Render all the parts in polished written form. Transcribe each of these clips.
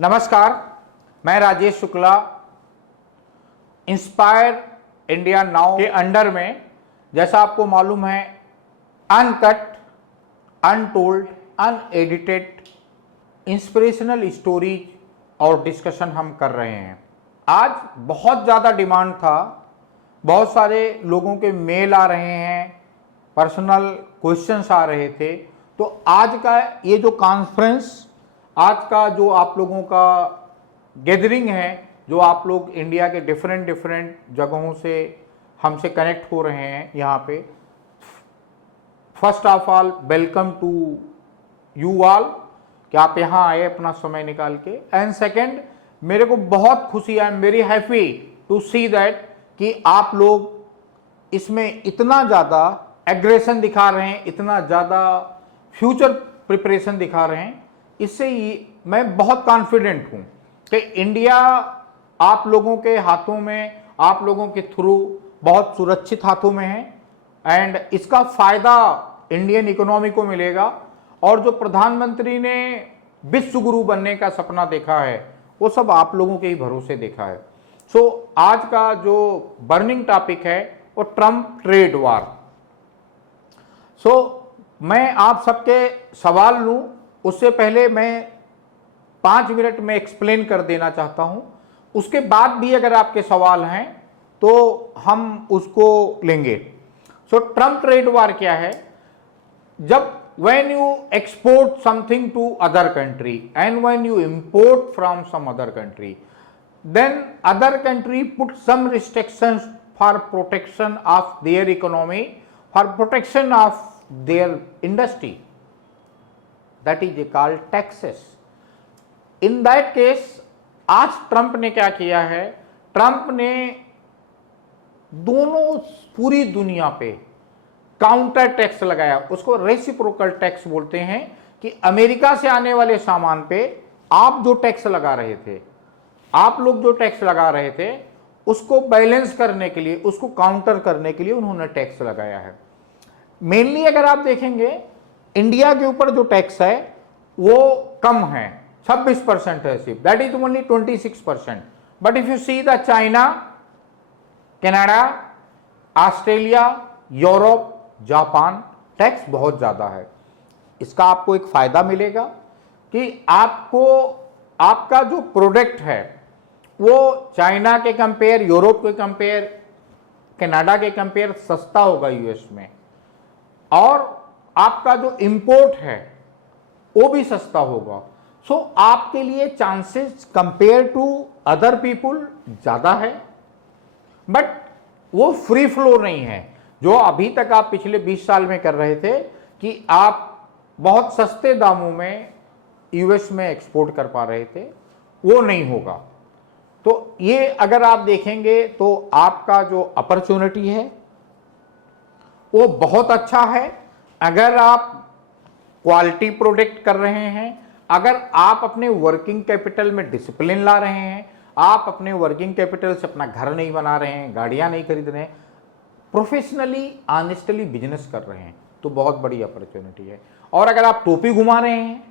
नमस्कार, मैं Rajesh Shukla inspire India now के अंडर में, जैसा आपको मालूम है, uncut, untold, unedited inspirational stories और डिस्कशन हम कर रहे हैं। आज बहुत ज़्यादा डिमांड था, बहुत सारे लोगों के मेल आ रहे हैं, पर्सनल क्वेश्चंस आ रहे थे। तो आज का ये जो कॉन्फ्रेंस, आज का जो आप लोगों का गैदरिंग है, जो आप लोग इंडिया के डिफरेंट जगहों से हमसे कनेक्ट हो रहे हैं यहाँ पे, first of all welcome to you all कि आप यहाँ आए अपना समय निकाल के। एंड सेकंड, मेरे को बहुत खुशी, I am very happy to see that कि आप लोग इसमें इतना ज़्यादा एग्रेशन दिखा रहे हैं, इतना ज़्यादा फ्यूचर प्रिपरेशन दिखा रहे हैं। इससे मैं बहुत कॉन्फिडेंट हूँ कि इंडिया आप लोगों के हाथों में, आप लोगों के थ्रू बहुत सुरक्षित हाथों में है एंड इसका फ़ायदा इंडियन इकोनॉमी को मिलेगा। और जो प्रधानमंत्री ने विश्व गुरु बनने का सपना देखा है, वो सब आप लोगों के ही भरोसे देखा है। सो आज का जो बर्निंग टॉपिक है वो ट्रम्प ट्रेड वार। मैं आप सबके सवाल लूँ, उससे पहले मैं 5 मिनट में एक्सप्लेन कर देना चाहता हूं। उसके बाद भी अगर आपके सवाल हैं तो हम उसको लेंगे। ट्रम्प ट्रेड वार क्या है? जब when you export something to other country and when you import from some other country, then other country put some restrictions for protection of their economy, for protection of their industry. That is called taxes. In that case, आज Trump ने क्या किया है? Trump ने दोनों पूरी दुनिया पे काउंटर टैक्स लगाया। उसको रेसिप्रोकल टैक्स बोलते हैं कि अमेरिका से आने वाले सामान पे आप जो टैक्स लगा रहे थे, आप लोग जो टैक्स लगा रहे थे, उसको बैलेंस करने के लिए, उसको काउंटर करने के लिए उन्होंने टैक्स लगाया है। मेनली अगर आप देखेंगे, इंडिया के ऊपर जो टैक्स है वो कम है, 26% है सिर्फ, that is only 26%। But if you see the China, Canada, Australia, Europe, Japan, tax बहुत ज़्यादा है। इसका आपको एक फ़ायदा मिलेगा कि आपको आपका जो प्रोडक्ट है वो चाइना के कंपेयर, यूरोप के कंपेयर, कनाडा के कंपेयर सस्ता होगा यूएस में, और आपका जो इंपोर्ट है वो भी सस्ता होगा। आपके लिए chances compare to other people ज़्यादा है, बट वो फ्री फ्लो नहीं है जो अभी तक आप पिछले 20 साल में कर रहे थे कि आप बहुत सस्ते दामों में यूएस में एक्सपोर्ट कर पा रहे थे, वो नहीं होगा। तो ये अगर आप देखेंगे तो आपका जो अपॉर्चुनिटी है वो बहुत अच्छा है। अगर आप क्वालिटी प्रोडक्ट कर रहे हैं, अगर आप अपने वर्किंग कैपिटल में डिसिप्लिन ला रहे हैं, आप अपने वर्किंग कैपिटल से अपना घर नहीं बना रहे हैं, गाड़ियां नहीं खरीद रहे हैं, प्रोफेशनली ऑनेस्टली बिजनेस कर रहे हैं, तो बहुत बड़ी अपॉर्चुनिटी है। और अगर आप टोपी घुमा रहे हैं,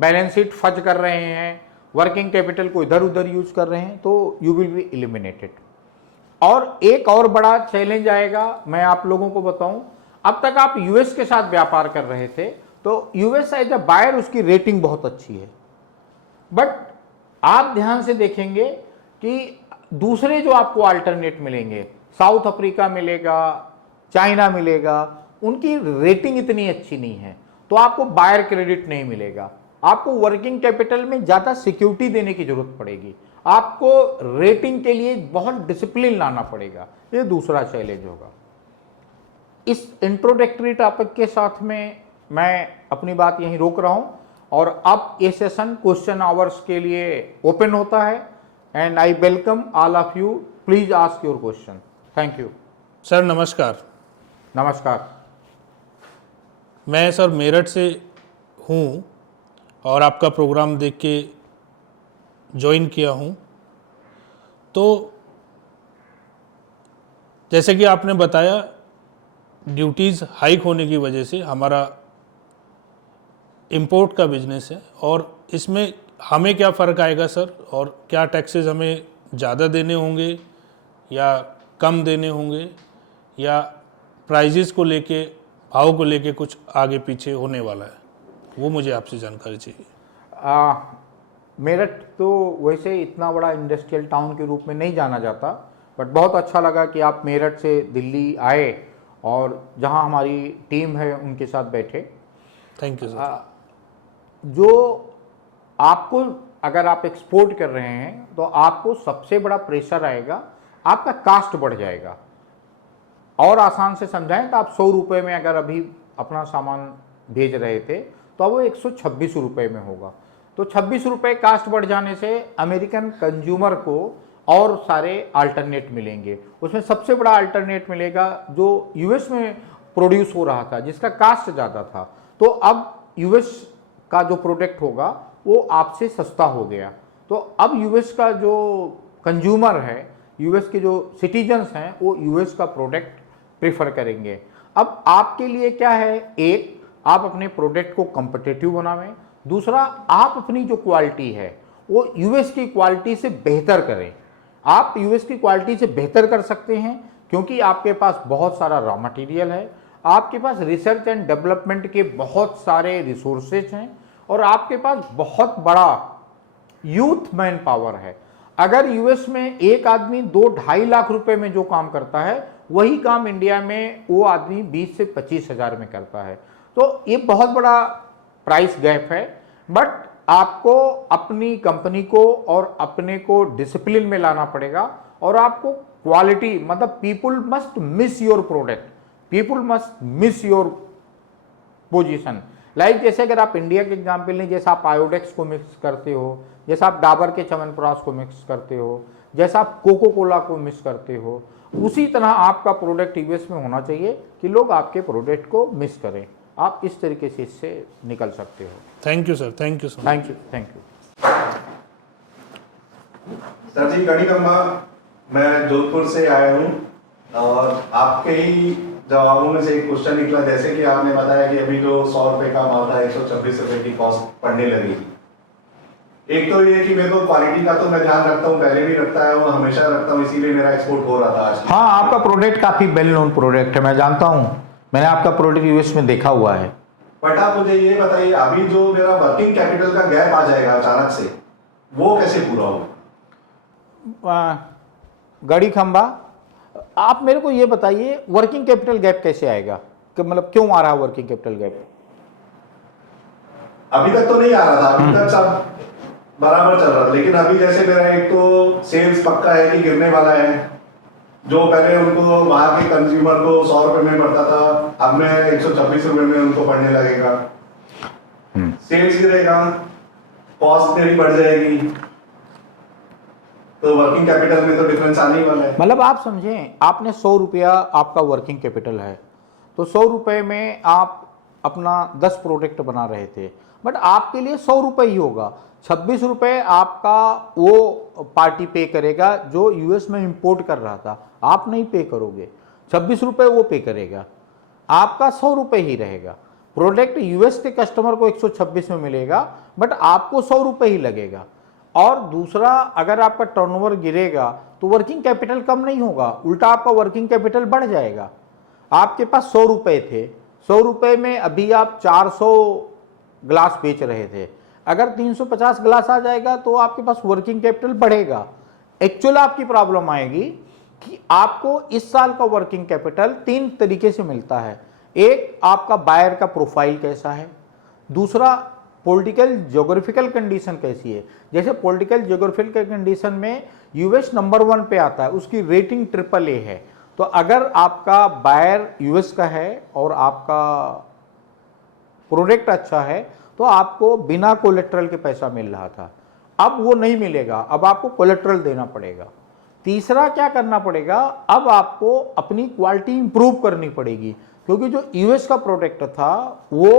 बैलेंस शीट फज कर रहे हैं, वर्किंग कैपिटल को इधर उधर यूज कर रहे हैं, तो यू विल बी एलिमिनेटेड। और एक और बड़ा चैलेंज आएगा, मैं आप लोगों को बताऊं। अब तक आप यूएस के साथ व्यापार कर रहे थे, तो यूएस एज अ बायर उसकी रेटिंग बहुत अच्छी है, बट आप ध्यान से देखेंगे कि दूसरे जो आपको अल्टरनेट मिलेंगे, साउथ अफ्रीका मिलेगा, चाइना मिलेगा, उनकी रेटिंग इतनी अच्छी नहीं है, तो आपको बायर क्रेडिट नहीं मिलेगा। आपको वर्किंग कैपिटल में ज़्यादा सिक्योरिटी देने की जरूरत पड़ेगी, आपको रेटिंग के लिए बहुत डिसिप्लिन लाना पड़ेगा। ये दूसरा चैलेंज होगा। इस इंट्रोडक्टरी टॉपिक के साथ में मैं अपनी बात यहीं रोक रहा हूं और अब ये सेशन क्वेश्चन आवर्स के लिए ओपन होता है and I welcome all of you. Please ask your question. Thank you. Sir नमस्कार। नमस्कार। मैं सर मेरठ से हूँ और आपका प्रोग्राम देख के ज्वाइन किया हूँ। तो जैसे कि आपने बताया, ड्यूटीज़ हाइक होने की वजह से हमारा इंपोर्ट का बिजनेस है और इसमें हमें क्या फ़र्क आएगा सर, और क्या टैक्सेस हमें ज़्यादा देने होंगे या कम देने होंगे, या प्राइजेस को लेके, भाव को लेके कुछ आगे पीछे होने वाला है, वो मुझे आपसे जानकारी चाहिए। मेरठ तो वैसे इतना बड़ा इंडस्ट्रियल टाउन के रूप में नहीं जाना जाता, बट बहुत अच्छा लगा कि आप मेरठ से दिल्ली आए और जहां हमारी टीम है उनके साथ बैठे। Thank you sir. जो आपको, अगर आप एक्सपोर्ट कर रहे हैं तो आपको सबसे बड़ा प्रेशर आएगा, आपका कास्ट बढ़ जाएगा। और आसान से समझाएं तो आप 100 रुपये में अगर अभी अपना सामान भेज रहे थे तो अब वो 126 रुपये में होगा। तो 26 रुपये कास्ट बढ़ जाने से अमेरिकन कंज्यूमर को और सारे अल्टरनेट मिलेंगे। उसमें सबसे बड़ा अल्टरनेट मिलेगा जो यूएस में प्रोड्यूस हो रहा था, जिसका कास्ट ज़्यादा था, तो अब यूएस का जो प्रोडक्ट होगा वो आपसे सस्ता हो गया। तो अब यूएस का जो कंज्यूमर है, यूएस के जो सिटीजन्स हैं, वो यूएस का प्रोडक्ट प्रेफर करेंगे। अब आपके लिए क्या है, एक, आप अपने प्रोडक्ट को कम्पिटिटिव बनावें, दूसरा आप अपनी जो क्वालिटी है वो यूएस की क्वालिटी से बेहतर करें। आप यूएस की क्वालिटी से बेहतर कर सकते हैं क्योंकि आपके पास बहुत सारा रॉ मटेरियल है, आपके पास रिसर्च एंड डेवलपमेंट के बहुत सारे रिसोर्सेज हैं, और आपके पास बहुत बड़ा यूथ मैन पावर है। अगर यूएस में एक आदमी 2-2.5 लाख रुपए में जो काम करता है, वही काम इंडिया में वो आदमी 20 से 25 हज़ार में करता है। तो ये बहुत बड़ा प्राइस गैप है, बट आपको अपनी कंपनी को और अपने को डिसिप्लिन में लाना पड़ेगा, और आपको क्वालिटी, मतलब people must miss your product, people must miss your position. Like जैसे अगर आप इंडिया के एग्जाम्पल लें, जैसा आप आयोडेक्स को मिक्स करते हो, जैसा आप डाबर के च्यवनप्राश को मिक्स करते हो, जैसा आप कोको कोला को मिक्स करते हो, उसी तरह आपका प्रोडक्ट यूएस में होना चाहिए कि लोग आपके प्रोडक्ट को मिस करें। आप इस तरीके से इससे निकल सकते हो। Thank you sir, thank you sir. Thank you, thank you. Sir ji, Garhi Khamba, मैं जोधपुर से आया हूँ, और आपके ही जवाबों में से एक क्वेश्चन निकला, जैसे कि आपने बताया कि अभी जो 100 रुपए का माल था 126 रुपए की कॉस्ट पड़ने लगेगी। एक तो ये कि मेरे को क्वालिटी का तो मैं ध्यान रखता हूँ, पहले भी रखता है, वो हमेशा रखता हूँ, इसीलिए मेरा एक्सपोर्ट हो रहा था आज। हाँ, आपका प्रोडक्ट काफ़ी वेल नोन प्रोडक्ट है, मैं जानता हूँ, मैंने आपका प्रोडक्ट यूएस में देखा हुआ है। बट आप मुझे ये बताइए, अभी जो मेरा वर्किंग कैपिटल का गैप आ जाएगा अचानक से, वो कैसे पूरा होगा? गढ़ी खंबा, आप मेरे को ये बताइए वर्किंग कैपिटल गैप कैसे आएगा, कि मतलब क्यों आ रहा है वर्किंग कैपिटल गैप? अभी तक तो नहीं आ रहा था, अभी तक सब बराबर चल रहा था, लेकिन अभी जैसे मेरा एक तो सेल्स पक्का है कि गिरने वाला है। जो पहले उनको वहां के कंज्यूमर को 100 रुपए में पड़ता था, अब मैं 126 रुपए में उनको पड़ने लगेगा। सेल्स गिरेगा, कॉस्ट मेरी बढ़ जाएगी, तो वर्किंग कैपिटल में तो डिफरेंस आने ही वाला है। मतलब आप समझें, आपने 100 रुपया आपका वर्किंग कैपिटल है, तो 100 रुपये में आप अपना 10 प्रोडक्ट बना रहे थे, बट आपके लिए 100 रुपये ही होगा। 26 रुपये आपका वो पार्टी पे करेगा जो यूएस में इंपोर्ट कर रहा था, आप नहीं पे करोगे, 26 रुपये वो पे करेगा, आपका 100 रुपये ही रहेगा। प्रोडक्ट यूएस के कस्टमर को 126 में मिलेगा, बट आपको 100 रुपये ही लगेगा। और दूसरा, अगर आपका टर्नओवर गिरेगा तो वर्किंग कैपिटल कम नहीं होगा, उल्टा आपका वर्किंग कैपिटल बढ़ जाएगा। आपके पास 100 रुपये थे, 100 रुपये में अभी आप 400 ग्लास बेच रहे थे, अगर 350 ग्लास आ जाएगा तो आपके पास वर्किंग कैपिटल बढ़ेगा। एक्चुअल आपकी प्रॉब्लम आएगी कि आपको इस साल का वर्किंग कैपिटल 3 तरीके से मिलता है। एक, आपका बायर का प्रोफाइल कैसा है, दूसरा पॉलिटिकल ज्योग्राफिकल कंडीशन कैसी है। जैसे पॉलिटिकल ज्योग्राफिकल कंडीशन में यूएस नंबर 1 पे आता है, उसकी रेटिंग AAA है, तो अगर आपका बायर यूएस का है और आपका प्रोडक्ट अच्छा है तो आपको बिना कोलेट्रल के पैसा मिल रहा था, अब वो नहीं मिलेगा, अब आपको कोलेट्रल देना पड़ेगा। तीसरा क्या करना पड़ेगा, अब आपको अपनी क्वालिटी इंप्रूव करनी पड़ेगी, क्योंकि जो यूएस का प्रोडक्ट था वो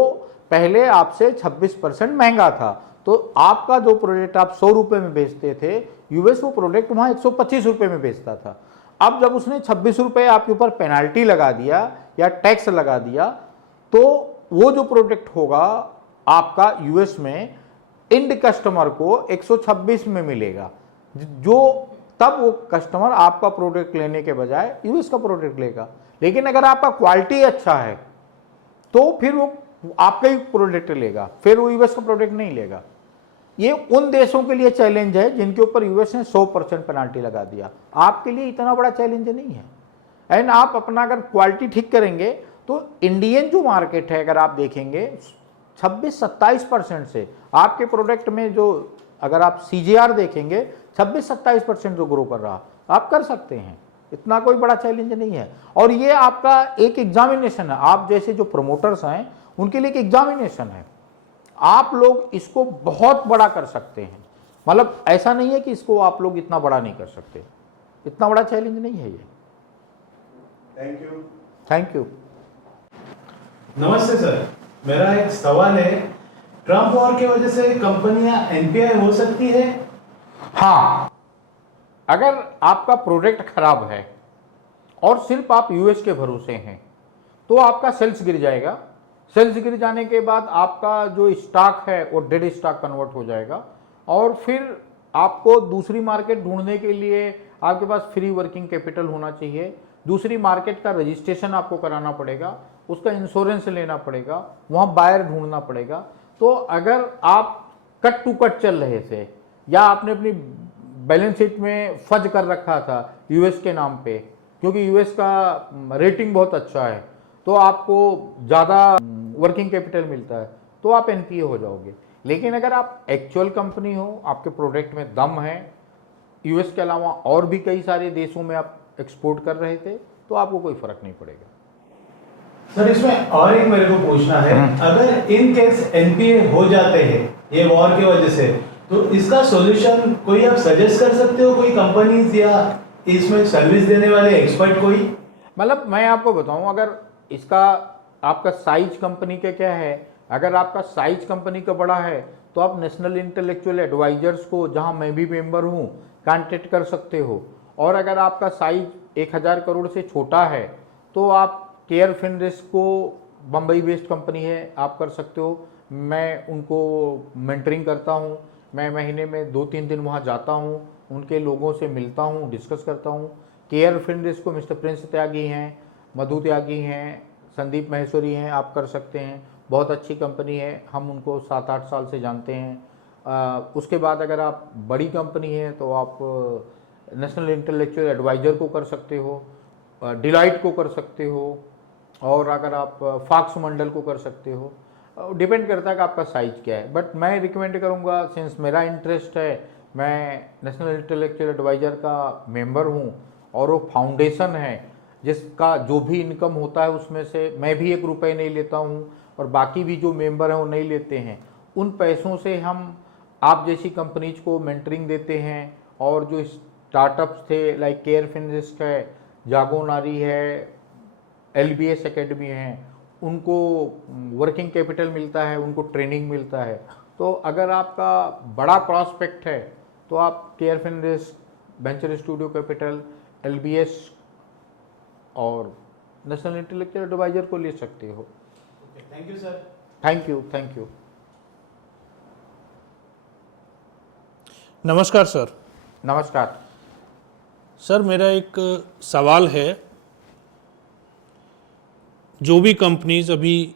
पहले आपसे 26% महंगा था, तो आपका जो प्रोडक्ट आप 100 रुपये में बेचते थे, यूएस वो प्रोडक्ट वहाँ 125 रुपये में बेचता था। अब जब उसने 26 रुपये आपके ऊपर पेनाल्टी लगा दिया या टैक्स लगा दिया, तो वो जो प्रोडक्ट होगा आपका यूएस में इंड कस्टमर को 126 में मिलेगा, जो तब वो कस्टमर आपका प्रोडक्ट लेने के बजाय यूएस का प्रोडक्ट लेगा। लेकिन अगर आपका क्वालिटी अच्छा है तो फिर वो आपका ही प्रोडक्ट लेगा, फिर वो यूएस का प्रोडक्ट नहीं लेगा। ये उन देशों के लिए चैलेंज है जिनके ऊपर यूएस ने 100% पेनाल्टी लगा दिया। आपके लिए इतना बड़ा चैलेंज नहीं है। एंड आप अपना अगर क्वालिटी ठीक करेंगे तो इंडियन जो मार्केट है अगर आप देखेंगे 26-27% से आपके प्रोडक्ट में जो, अगर आप सीजीआर देखेंगे 26-27% जो ग्रो कर रहा, आप कर सकते हैं, इतना कोई बड़ा चैलेंज नहीं है। और ये आपका एक एग्जामिनेशन है, आप जैसे जो प्रमोटर्स हैं उनके लिए एक एग्जामिनेशन है। आप लोग इसको बहुत बड़ा कर सकते हैं, मतलब ऐसा नहीं है कि इसको आप लोग इतना बड़ा नहीं कर सकते, इतना बड़ा चैलेंज नहीं है ये। Thank you. Thank you. नमस्ते सर, मेरा एक सवाल है, ट्रम्प वॉर की वजह से कंपनियां एनपीआई हो सकती है? हाँ, अगर आपका प्रोडक्ट खराब है और सिर्फ आप यूएस के भरोसे हैं तो आपका सेल्स गिर जाएगा। सेल्स गिर जाने के बाद आपका जो स्टॉक है वो डेड स्टॉक कन्वर्ट हो जाएगा और फिर आपको दूसरी मार्केट ढूंढने के लिए आपके पास फ्री वर्किंग कैपिटल होना चाहिए। दूसरी मार्केट का रजिस्ट्रेशन आपको कराना पड़ेगा, उसका इंश्योरेंस लेना पड़ेगा, वहाँ बायर ढूंढना पड़ेगा। तो अगर आप कट टू कट चल रहे थे या आपने अपनी बैलेंस शीट में फज कर रखा था यूएस के नाम पे, क्योंकि यूएस का रेटिंग बहुत अच्छा है तो आपको ज़्यादा वर्किंग कैपिटल मिलता है, तो आप एनपीए हो जाओगे। लेकिन अगर आप एक्चुअल कंपनी हो, आपके प्रोडक्ट में दम है, यूएस के अलावा और भी कई सारे देशों में आप एक्सपोर्ट कर रहे थे, तो आपको कोई फर्क नहीं पड़ेगा। सर इसमें और एक मेरे को पूछना है, अगर इन केस एनपीए हो जाते हैं ये वॉर की वजह से, तो इसका सॉल्यूशन कोई आप सजेस्ट कर सकते हो, कोई कंपनीज या इसमें सर्विस देने वाले एक्सपर्ट कोई? मतलब मैं आपको बताऊं, अगर इसका आपका साइज कंपनी का क्या है, अगर आपका साइज कंपनी का बड़ा है तो आप नेशनल इंटेलेक्चुअल एडवाइजर्स को, जहां मैं भी मेंबर हूं, कांटेक्ट कर सकते हो। और अगर आपका साइज 1000 करोड़ से छोटा है तो आप केयर फिनरिस्क को, बम्बई बेस्ड कंपनी है, आप कर सकते हो। मैं उनको मेंटरिंग करता हूँ, मैं महीने में 2-3 दिन वहाँ जाता हूँ, उनके लोगों से मिलता हूँ, डिस्कस करता हूँ। केयर फिनरिस्क को मिस्टर प्रिंस त्यागी हैं, मधु त्यागी हैं, संदीप महेश्वरी हैं, आप कर सकते हैं, बहुत अच्छी कंपनी है, हम उनको 7-8 साल से जानते हैं। उसके बाद अगर आप बड़ी कंपनी है तो आप नेशनल इंटेलेक्चुअल एडवाइज़र को कर सकते हो, डिलाइट को कर सकते हो, और अगर आप फॉक्स मंडल को कर सकते हो। डिपेंड करता है कि आपका साइज़ क्या है। बट मैं रिकमेंड करूँगा, सिंस मेरा इंटरेस्ट है, मैं नेशनल इंटेलेक्चुअल एडवाइज़र का मेंबर हूँ और वो फाउंडेशन है जिसका जो भी इनकम होता है उसमें से मैं भी 1 रुपये नहीं लेता हूँ और बाकी भी जो मेंबर हैं वो नहीं लेते हैं। उन पैसों से हम आप जैसी कंपनीज को मेंटरिंग देते हैं, और जो स्टार्टअप्स थे लाइक केयर फिनरिस्क है, जागो नारी है, LBS एकेडमी है, उनको वर्किंग कैपिटल मिलता है, उनको ट्रेनिंग मिलता है। तो अगर आपका बड़ा प्रॉस्पेक्ट है तो आप Care Finrisk, Venture Studio Capital, LBS और नेशनल इंटेलेक्चुअल एडवाइजर को ले सकते हो। Thank you sir. Thank you, thank you. नमस्कार सर। नमस्कार सर, मेरा एक सवाल है, जो भी कंपनीज अभी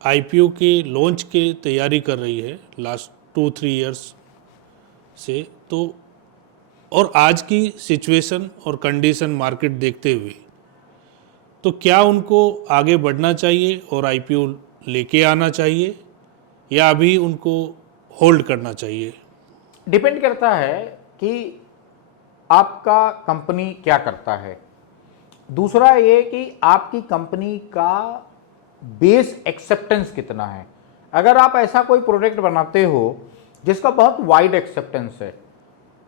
आईपीओ के लॉन्च की तैयारी कर रही है लास्ट 2-3 इयर्स से, तो और आज की सिचुएशन और कंडीशन मार्केट देखते हुए, तो क्या उनको आगे बढ़ना चाहिए और आईपीओ लेके आना चाहिए या अभी उनको होल्ड करना चाहिए? डिपेंड करता है कि आपका कंपनी क्या करता है। दूसरा ये कि आपकी कंपनी का बेस एक्सेप्टेंस कितना है। अगर आप ऐसा कोई प्रोडक्ट बनाते हो जिसका बहुत वाइड एक्सेप्टेंस है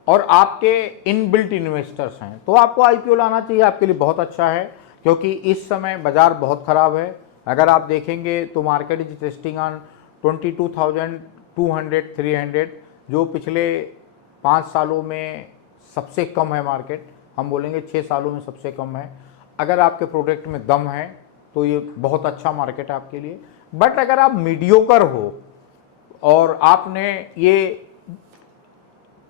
और आपके इनबिल्ट इन्वेस्टर्स हैं, तो आपको आईपीओ लाना चाहिए, आपके लिए बहुत अच्छा है। क्योंकि इस समय बाज़ार बहुत ख़राब है। अगर आप देखेंगे तो मार्केट इज टेस्टिंग ऑन 22,200-300, जो पिछले 5 सालों में सबसे कम है मार्केट। हम बोलेंगे 6 सालों में सबसे कम है। अगर आपके प्रोडक्ट में दम है तो ये बहुत अच्छा मार्केट है आपके लिए। बट अगर आप मीडियोकर हो, और आपने ये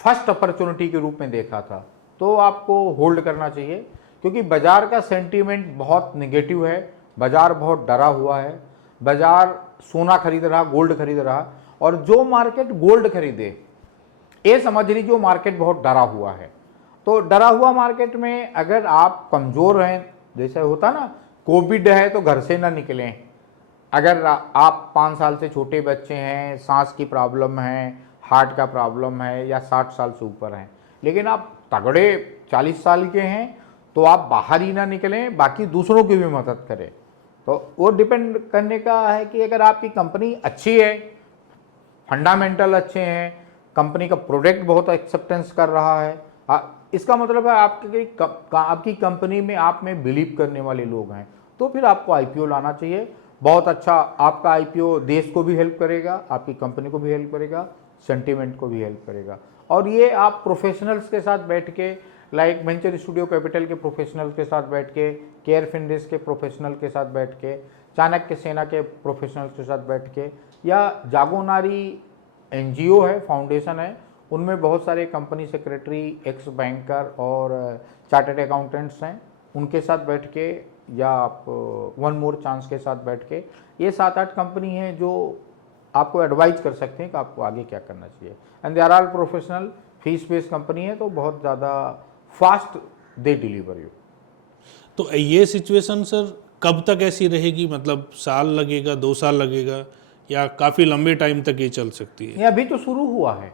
फर्स्ट अपॉर्चुनिटी के रूप में देखा था, तो आपको होल्ड करना चाहिए, क्योंकि बाजार का सेंटीमेंट बहुत नेगेटिव है, बाजार बहुत डरा हुआ है, बाजार सोना खरीद रहा, गोल्ड खरीद रहा, और जो मार्केट गोल्ड खरीदे, ये समझ लीजिए मार्केट बहुत डरा हुआ है। तो डरा हुआ मार्केट में अगर आप कमज़ोर हैं, जैसे होता ना कोविड है तो घर से ना निकलें, अगर आप 5 साल से छोटे बच्चे हैं, सांस की प्रॉब्लम है, हार्ट का प्रॉब्लम है, या 60 साल से ऊपर हैं, लेकिन आप तगड़े 40 साल के हैं, तो आप बाहर ही ना निकलें, बाकी दूसरों की भी मदद करें। तो वो डिपेंड करने का है कि अगर आपकी कंपनी अच्छी है, फंडामेंटल अच्छे हैं, कंपनी का प्रोडक्ट बहुत एक्सेप्टेंस कर रहा है, इसका मतलब है आपकी कंपनी में आप में बिलीव करने वाले लोग हैं, तो फिर आपको आईपीओ लाना चाहिए। बहुत अच्छा आपका आईपीओ देश को भी हेल्प करेगा, आपकी कंपनी को भी हेल्प करेगा, सेंटीमेंट को भी हेल्प करेगा। और ये आप प्रोफेशनल्स के साथ बैठ के, लाइक वेंचर स्टूडियो कैपिटल के प्रोफेशनल के साथ बैठ के, केयर फिनरेस के प्रोफेशनल के साथ बैठ के, चाणक्य सेना के प्रोफेशनल्स के साथ बैठ के, या जागोनारी एनजीओ है, फाउंडेशन है, उनमें बहुत सारे कंपनी सेक्रेटरी, एक्स बैंकर और चार्टर्ड अकाउंटेंट्स हैं, उनके साथ बैठ के, या आप वन मोर चांस के साथ बैठ के, ये 7-8 कंपनी हैं जो आपको एडवाइज कर सकते हैं कि आपको आगे क्या करना चाहिए। And they are all professional, fees based company है, तो बहुत ज़्यादा फास्ट दे डिलीवर यू। तो ये सिचुएशन सर कब तक ऐसी रहेगी, मतलब साल लगेगा, 2 साल लगेगा, या काफ़ी लंबे टाइम तक ये चल सकती है? ये अभी तो शुरू हुआ है,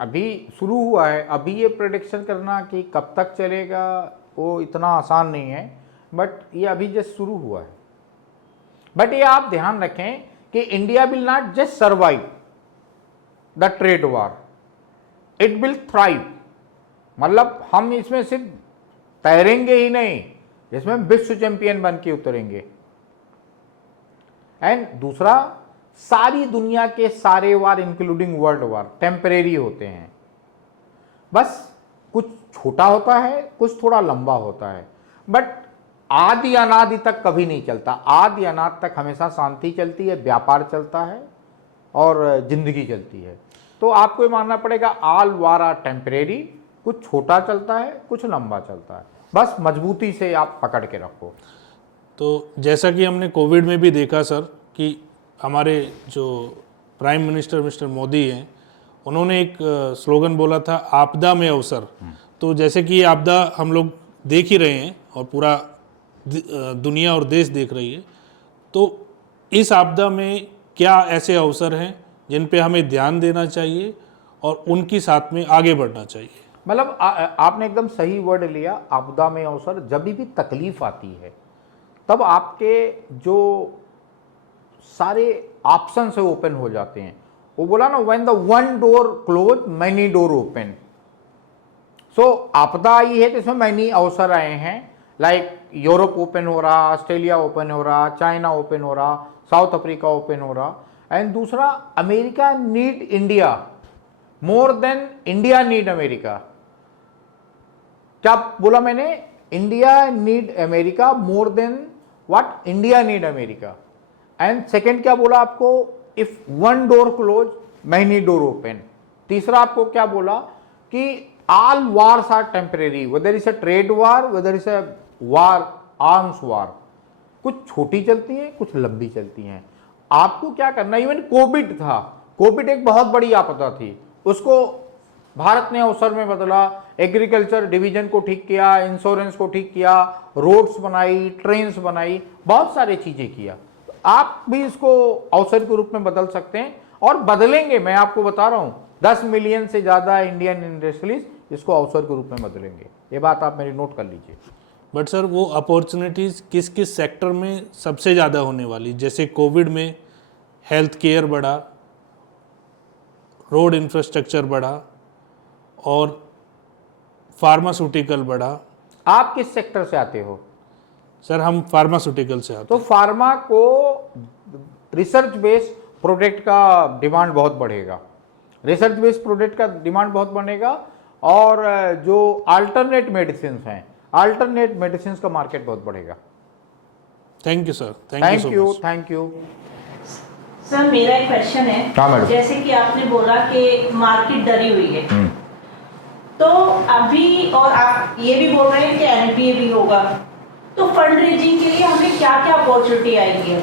अभी शुरू हुआ है। अभी ये प्रेडिक्शन करना कि कब तक चलेगा वो इतना आसान नहीं है, बट ये अभी जस्ट शुरू हुआ है। बट ये आप ध्यान रखें कि India will not just survive the trade war, it will thrive. मतलब हम इसमें सिर्फ तैरेंगे ही नहीं, इसमें विश्व चैंपियन बन के उतरेंगे। एंड दूसरा, सारी दुनिया के सारे वार इंक्लूडिंग वर्ल्ड वार टेम्परेरी होते हैं, बस कुछ छोटा होता है, कुछ थोड़ा लंबा होता है, बट आदि अनादि तक कभी नहीं चलता। आदि अनादि तक हमेशा शांति चलती है, व्यापार चलता है और जिंदगी चलती है। तो आपको ये मानना पड़ेगा ऑल वार आर टेम्परेरी, कुछ छोटा चलता है, कुछ लंबा चलता है, बस मजबूती से आप पकड़ के रखो। तो जैसा कि हमने कोविड में भी देखा सर कि हमारे जो प्राइम मिनिस्टर मिस्टर मोदी हैं, उन्होंने एक स्लोगन बोला था, आपदा में अवसर। तो जैसे कि ये आपदा हम लोग देख ही रहे हैं और पूरा दुनिया और देश देख रही है, तो इस आपदा में क्या ऐसे अवसर हैं जिन पे हमें ध्यान देना चाहिए और उनकी साथ में आगे बढ़ना चाहिए? मतलब आपने एकदम सही वर्ड लिया, आपदा में अवसर। जब भी तकलीफ आती है तब आपके जो सारे ऑप्शन से ओपन हो जाते हैं। वो बोला ना, when the one door close many door open. So आपदा आई है तो इसमें मैनी अवसर आए हैं, लाइक यूरोप ओपन हो रहा, ऑस्ट्रेलिया ओपन हो रहा, चाइना ओपन हो रहा, साउथ अफ्रीका ओपन हो रहा। एंड दूसरा, America need India more than India need America. क्या बोला मैंने? India need America more than what India need America. And second क्या बोला आपको? If one door close many door open. तीसरा आपको क्या बोला कि all wars are temporary, whether is a trade war, whether is a war, arms war. कुछ छोटी चलती हैं, कुछ लंबी चलती हैं। आपको क्या करना, इवन कोविड था, कोविड एक बहुत बड़ी आपदा थी, उसको भारत ने अवसर में बदला, एग्रीकल्चर डिवीजन को ठीक किया, इंश्योरेंस को ठीक किया, रोड्स बनाई, ट्रेन्स बनाई, बहुत सारी चीजें किया। तो आप भी इसको अवसर के रूप में बदल सकते हैं और बदलेंगे। मैं आपको बता रहा हूं, 10 मिलियन से ज्यादा इंडियन इंडस्ट्रीज इसको अवसर के रूप में बदलेंगे। ये बात आप मेरी नोट कर लीजिए। बट सर, वो अपॉर्चुनिटीज़ किस किस सेक्टर में सबसे ज़्यादा होने वाली? जैसे कोविड में हेल्थ केयर बढ़ा, रोड इंफ्रास्ट्रक्चर बढ़ा और फार्मास्यूटिकल बढ़ा। आप किस सेक्टर से आते हो? सर, हम फार्मास्यूटिकल से आते तो फार्मा को रिसर्च बेस्ड प्रोडक्ट का डिमांड बहुत बढ़ेगा, रिसर्च बेस्ड प्रोडक्ट का डिमांड बहुत बढ़ेगा। और जो अल्टरनेट मेडिसिन हैं, अल्टरनेट मेडिसिन का मार्केट बहुत बढ़ेगा। Thank you sir, thank you. Thank you. Sir मेरा एक क्वेश्चन हाँ, है, मैडम। जैसे कि आपने बोला कि मार्केट डरी हुई है, तो अभी और आप ये भी बोल रहे हैं कि एनपीए भी होगा, तो फंड रेजिंग के लिए हमें क्या क्या अपॉर्चुनिटी आएगी?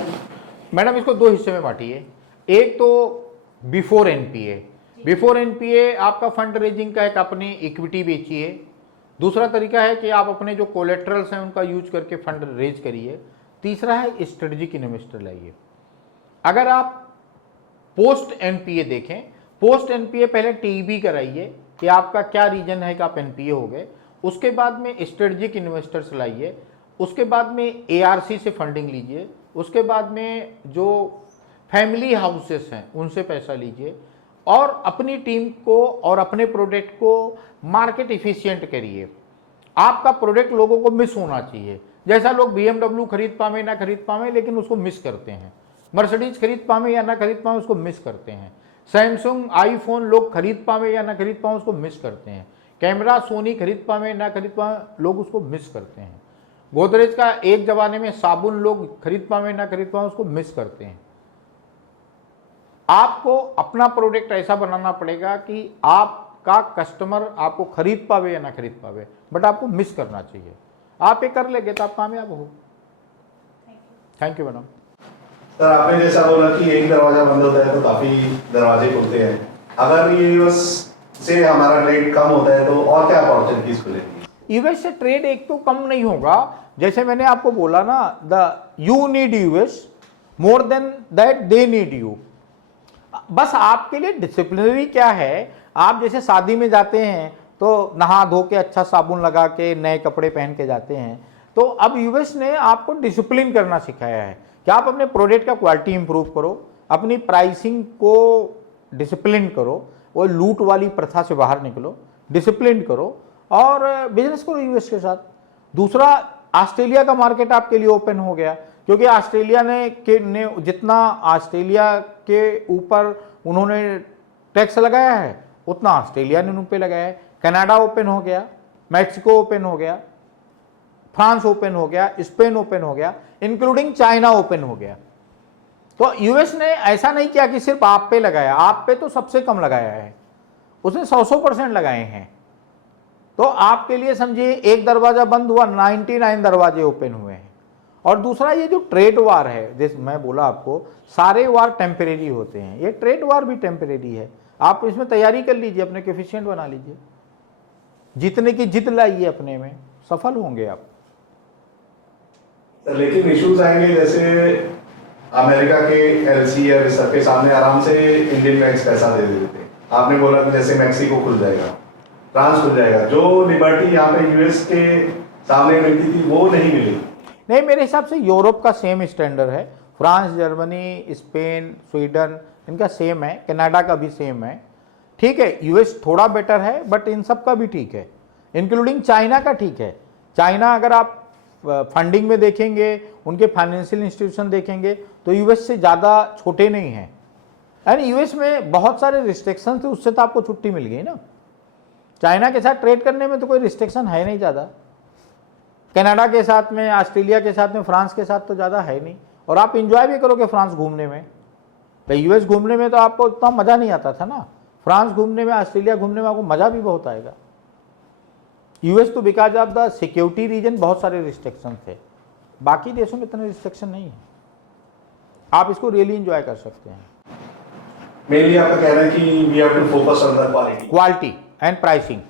मैडम इसको दो हिस्से में बांटिए। एक तो बिफोर एनपीए, बिफोर एनपीए आपका फंड रेजिंग का एक अपनी इक्विटी बेचिए। दूसरा तरीका है कि आप अपने जो कोलेट्रल्स हैं उनका यूज करके फंड रेज करिए। तीसरा है स्ट्रेटेजिक इन्वेस्टर लाइए। अगर आप पोस्ट एनपीए देखें, पोस्ट एनपीए पहले टीबी कराइए कि आपका क्या रीजन है कि आप एनपीए हो गए। उसके बाद में स्ट्रेटेजिक इन्वेस्टर्स लाइए। उसके बाद में एआरसी से फंडिंग लीजिए। उसके बाद में जो फैमिली हाउसेस हैं उनसे पैसा लीजिए और अपनी टीम को और अपने प्रोडक्ट को मार्केट इफिशिएंट करिए। आपका प्रोडक्ट लोगों को मिस होना चाहिए। जैसा लोग BMW खरीद पावे ना खरीद पावे लेकिन उसको मिस करते हैं, मर्सिडीज खरीद पावे या ना खरीद पावे उसको मिस करते हैं, सैमसंग आईफोन लोग खरीद पावे या ना खरीद पावे उसको मिस करते हैं, कैमरा सोनी खरीद पावे ना खरीद पावे लोग उसको मिस करते हैं, गोदरेज का एक जमाने में साबुन लोग खरीद पावे ना खरीद पावे उसको मिस करते हैं। आपको अपना प्रोडक्ट ऐसा बनाना पड़ेगा कि आपका कस्टमर आपको खरीद पावे या ना खरीद पावे, बट आपको मिस करना चाहिए। आप ये कर लेंगे तो आप कामयाब हो। Thank you madam. सर आपने जैसा बोला कि एक दरवाजा बंद होता है तो काफी दरवाजे खुलते हैं, अगर ये यूएस से हमारा ट्रेड कम होता है तो और क्या अपॉर्चुनिटीज खुलेगी? यूएस से ट्रेड एक तो कम नहीं होगा, जैसे मैंने आपको बोला ना, you need US more than that they need you. बस आपके लिए डिसिप्लिनरी क्या है, आप जैसे शादी में जाते हैं तो नहा धो के अच्छा साबुन लगा के नए कपड़े पहन के जाते हैं, तो अब यूएस ने आपको डिसिप्लिन करना सिखाया है कि आप अपने प्रोडक्ट का क्वालिटी इंप्रूव करो, अपनी प्राइसिंग को डिसिप्लिन करो, वो लूट वाली प्रथा से बाहर निकलो, डिसिप्लिन करो और बिजनेस करो यूएस के साथ। दूसरा, ऑस्ट्रेलिया का मार्केट आपके लिए ओपन हो गया क्योंकि ऑस्ट्रेलिया ने जितना ऑस्ट्रेलिया के ऊपर उन्होंने टैक्स लगाया है उतना ऑस्ट्रेलिया ने उन पे लगाया है। कनाडा ओपन हो गया, मैक्सिको ओपन हो गया, फ्रांस ओपन हो गया, स्पेन ओपन हो गया, इंक्लूडिंग चाइना ओपन हो गया। तो यूएस ने ऐसा नहीं किया कि सिर्फ आप पे लगाया, आप पे तो सबसे कम लगाया है, उसने 100% लगाए हैं। तो आपके लिए समझिए एक दरवाजा बंद हुआ, 99 दरवाजे ओपन हुए हैं। और दूसरा, ये जो ट्रेड वार है, जैसे मैं बोला आपको, सारे वार टेम्परेरी होते हैं, ये ट्रेड वार भी टेम्परेरी है। आप इसमें तैयारी कर लीजिए, अपने कोएफिशिएंट बना लीजिए, जीतने की जिद लाइए, अपने में सफल होंगे आप। लेकिन इश्यूज आएंगे, जैसे अमेरिका के एलसी या रिजर्व के सामने आराम से इंडियन बैंक्स पैसा दे देते हैं। आपने बोला कि जैसे मैक्सिको खुल जाएगा, फ्रांस खुल जाएगा, जो लिबर्टी यहाँ पे यूएस के सामने मिलती थी वो नहीं मिली। नहीं, मेरे हिसाब से यूरोप का सेम स्टैंडर्ड है, फ्रांस, जर्मनी, स्पेन, स्वीडन, इनका सेम है, कनाडा का भी सेम है। ठीक है, यूएस थोड़ा बेटर है बट इन सब का भी ठीक है, इंक्लूडिंग चाइना का ठीक है। चाइना अगर आप फंडिंग में देखेंगे, उनके फाइनेंशियल इंस्टीट्यूशन देखेंगे तो यूएस से ज़्यादा छोटे नहीं हैं। यानी यूएस में बहुत सारे रिस्ट्रिक्शन थे, उससे तो आपको छुट्टी मिल गई ना। चाइना के साथ ट्रेड करने में तो कोई रिस्ट्रिक्शन है नहीं ज़्यादा, कनाडा के साथ में, ऑस्ट्रेलिया के साथ में, फ्रांस के साथ तो ज़्यादा है नहीं। और आप इंजॉय भी करोगे फ्रांस घूमने में। तो यूएस घूमने में तो आपको इतना मज़ा नहीं आता था ना, फ्रांस घूमने में, ऑस्ट्रेलिया घूमने में आपको मज़ा भी बहुत आएगा। यूएस तो because of the security reason बहुत सारे रिस्ट्रिक्शन थे, बाकी देशों में इतने रिस्ट्रिक्शन नहीं है, आप इसको रियली एंजॉय कर सकते हैं। मेनली आपका कहना है कि we have to focus on the quality and pricing.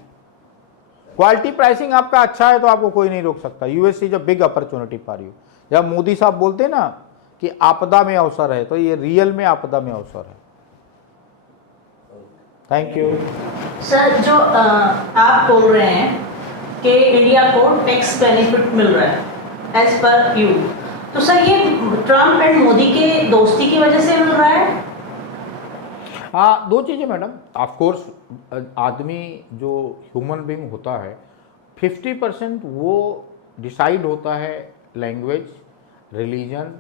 Quality pricing आपका अच्छा है तो आपको कोई नहीं रोक सकता। US is a big opportunity for you. जब मोदी साहब बोलते हैं ना कि आपदा में अवसर है, तो ये रियल में आपदा में अवसर है। थैंक यू सर, जो आप बोल रहे हैं कि इंडिया को टैक्स बेनिफिट मिल रहा है एज पर यू, तो सर ये ट्रम्प एंड मोदी के दोस्ती की वजह से मिल रहा है? हाँ, दो चीज़ें मैडम। ऑफ कोर्स आदमी जो ह्यूमन बीइंग होता है 50% वो डिसाइड होता है लैंग्वेज, रिलीजन,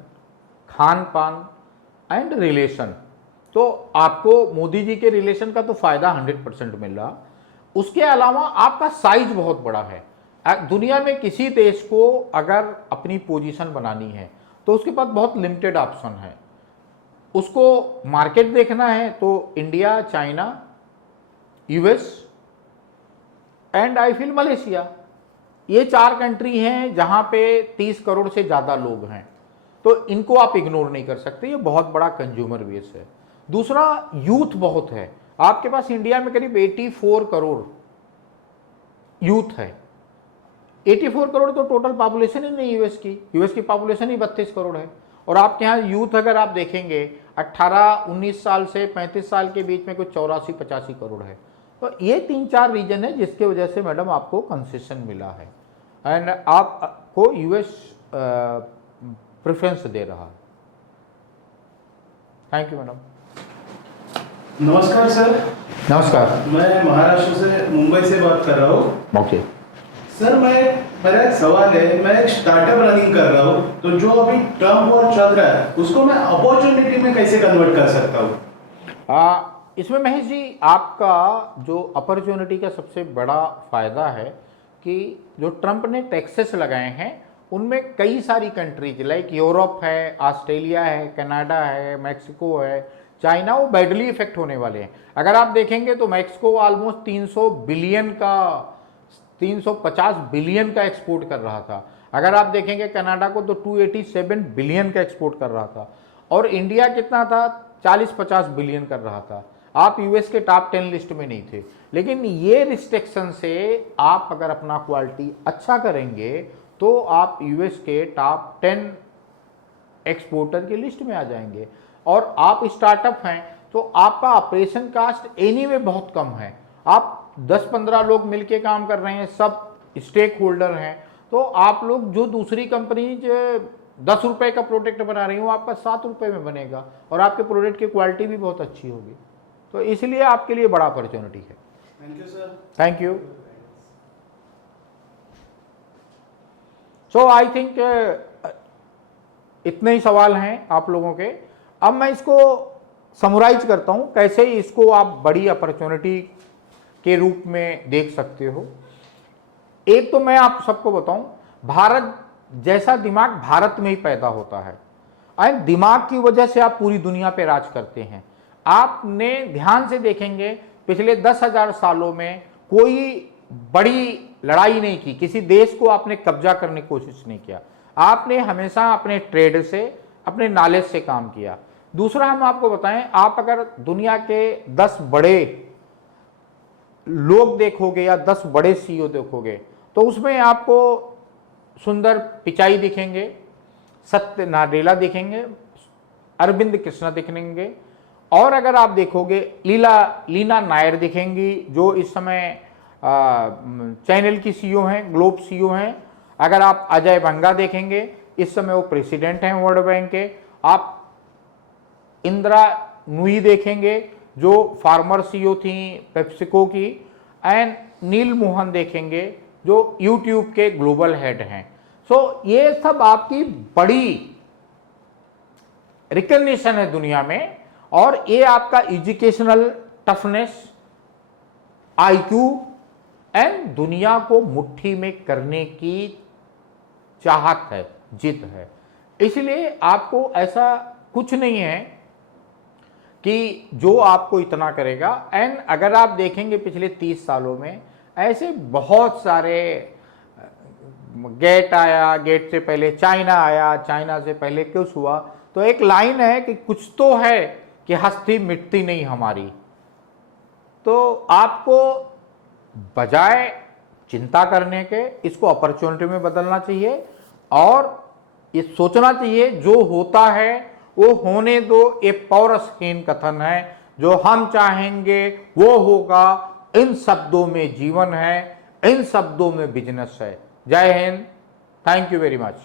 खान पान एंड रिलेशन। तो आपको मोदी जी के रिलेशन का तो फ़ायदा 100% मिल रहा। उसके अलावा आपका साइज बहुत बड़ा है। दुनिया में किसी देश को अगर अपनी पोजीशन बनानी है तो उसके पास बहुत लिमिटेड ऑप्शन है। उसको मार्केट देखना है तो India, China, US and I feel Malaysia, ये 4 कंट्री हैं जहां पे 30 करोड़ से ज़्यादा लोग हैं। तो इनको आप इग्नोर नहीं कर सकते, ये बहुत बड़ा कंज्यूमर बेस है। दूसरा, यूथ बहुत है। आपके पास इंडिया में करीब 84 करोड़ यूथ है। 84 करोड़ तो टोटल पॉपुलेशन ही नहीं यूएस की पॉपुलेशन ही 32 करोड़ है। और आपके यहाँ यूथ अगर आप देखेंगे 18-19 साल से 35 साल के बीच में कुछ 84-85 करोड़ है। तो ये 3-4 रीजन है जिसके वजह से मैडम आपको कंसेशन मिला है एंड आपको यूएस प्रेफरेंस दे रहा है। Thank you madam. नमस्कार सर। नमस्कार। मैं महाराष्ट्र से, मुंबई से बात कर रहा हूँ। ओके सर, मेरा एक सवाल है। मैं एक स्टार्टअप रनिंग कर रहा हूँ, तो जो अभी टर्म वॉर चल रहा है उसको मैं अपॉर्चुनिटी में कैसे कन्वर्ट कर सकता हूँ? इसमें महेश जी, आपका जो अपॉर्चुनिटी का सबसे बड़ा फायदा है कि जो ट्रंप ने टैक्सेस लगाए हैं उनमें कई सारी कंट्रीज लाइक यूरोप है, ऑस्ट्रेलिया है, कनाडा है, मैक्सिको है, चाइना, वो बैडली इफेक्ट होने वाले हैं। अगर आप देखेंगे तो मैक्सिको ऑलमोस्ट 350 बिलियन का एक्सपोर्ट कर रहा था। अगर आप देखेंगे कनाडा को तो 287 बिलियन का एक्सपोर्ट कर रहा था। और इंडिया कितना था? 40-50 बिलियन कर रहा था। आप यूएस के टॉप 10 लिस्ट में नहीं थे। लेकिन ये रिस्ट्रिक्शन से आप अगर अपना क्वालिटी अच्छा करेंगे तो आप यूएस के टॉप 10 एक्सपोर्टर की लिस्ट में आ जाएंगे। और आप स्टार्टअप हैं तो आपका ऑपरेशन कास्ट एनीवे बहुत कम है। आप 10-15 लोग मिलके काम कर रहे हैं, सब स्टेक होल्डर हैं। तो आप लोग जो दूसरी कंपनी 10 रुपए का प्रोडक्ट बना रही हो, आपका 7 रुपए में बनेगा और आपके प्रोडक्ट की क्वालिटी भी बहुत अच्छी होगी। तो इसलिए आपके लिए बड़ा अपॉर्चुनिटी है। Thank you sir. Thank you. So I think इतने ही सवाल हैं आप लोगों के। अब मैं इसको समराइज करता हूं, कैसे इसको आप बड़ी अपॉर्चुनिटी के रूप में देख सकते हो। एक तो मैं आप सबको बताऊं, भारत जैसा दिमाग भारत में ही पैदा होता है और दिमाग की वजह से आप पूरी दुनिया पे राज करते हैं। आपने ध्यान से देखेंगे पिछले 10,000 सालों में कोई बड़ी लड़ाई नहीं की, किसी देश को आपने कब्जा करने की कोशिश नहीं किया। आपने हमेशा अपने ट्रेड से, अपने नॉलेज से काम किया। दूसरा, हम आपको बताएं, आप अगर दुनिया के 10 बड़े लोग देखोगे या 10 बड़े सीईओ देखोगे तो उसमें आपको सुंदर पिचाई दिखेंगे, सत्य नाडेला दिखेंगे, अरविंद कृष्णा दिखेंगे। और अगर आप देखोगे लीना नायर दिखेंगी जो इस समय चैनल की सीईओ हैं, ग्लोब सीईओ हैं। अगर आप अजय बंगा देखेंगे, इस समय वो प्रेसिडेंट हैं वर्ल्ड बैंक के। आप इंदिरा नुई देखेंगे जो फार्मर सीईओ थी पेप्सिको की। एंड नील मोहन देखेंगे जो यूट्यूब के ग्लोबल हेड हैं। सो ये सब आपकी बड़ी रिकग्निशन है दुनिया में। और ये आपका एजुकेशनल टफनेस, आईक्यू एंड दुनिया को मुट्ठी में करने की चाहत है, जिद है। इसलिए आपको ऐसा कुछ नहीं है कि जो आपको इतना करेगा। एंड अगर आप देखेंगे पिछले 30 सालों में ऐसे बहुत सारे, गेट आया, गेट से पहले चाइना आया, चाइना से पहले कुछ हुआ। तो एक लाइन है कि कुछ तो है कि हस्ती मिटती नहीं हमारी। तो आपको बजाय चिंता करने के इसको अपॉर्चुनिटी में बदलना चाहिए और ये सोचना चाहिए जो होता है वो होने दो। ये पौरसहीन कथन है, जो हम चाहेंगे वो होगा। इन शब्दों में जीवन है, इन शब्दों में बिजनेस है। जय Hind. Thank you very much.